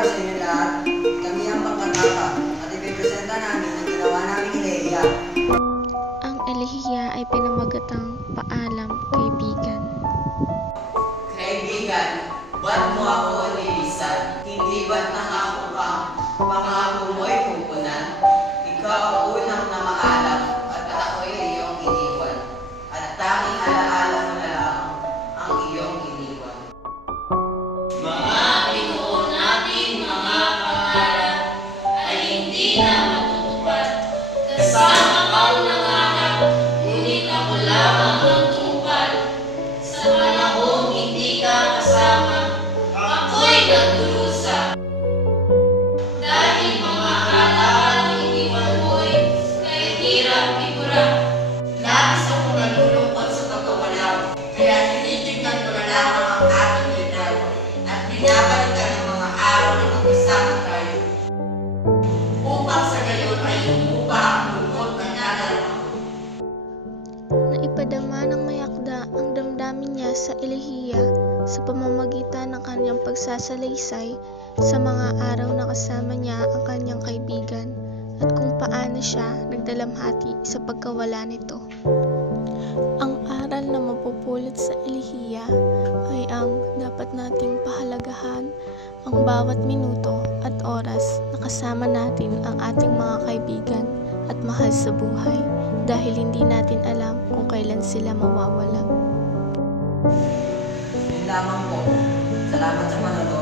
araw sa inyo lahat. Kami ang Pangkataka at ipipresenta namin ang ginawa naming Elehiya. Ang Elehiya ay pinamagatang paalam, kaibigan. Kaibigan, ba't mo ako nilisan? Hindi ba't nangako ka? Pangako mo'y pupunan? Ikaw ang unang na maalam at ako'y iyong iniwan. At tanging alaala mo na lang ang iyong iniwan. Mga binuo nating mga pangarap ay hindi na matutupad. Kasama kang nangarap, ngunit ako lamang ang tumupad. Sa panahong hindi ka kasama, ako'y nagdurusa. Dahil mga alaalang iniwan mo'y kahit hirap figura. Labis akong nalulungkot sa pagkawala, kaya tinitignan ko na lamang ang ating litrato at binabalikan ang mga araw na magkasama tayo. Upang sa gayon ay umupa ang lungkot na nadarama ko. Naipadama ng mayakda ang damdamin niya sa Elehiya sa pamamagitan ng kanyang pagsasalaysay sa mga araw na kasama niya ang kanyang kaibigan at kung paano siya nagdalamhati sa pagkawala nito. Ang aral na mapupulot sa Elehiya ay ang dapat nating pahalagahan ang bawat minuto at oras na kasama natin ang ating mga kaibigan at mahal sa buhay dahil hindi natin alam kung kailan sila mawawala. Yun lamang po. Salamat sa panonood.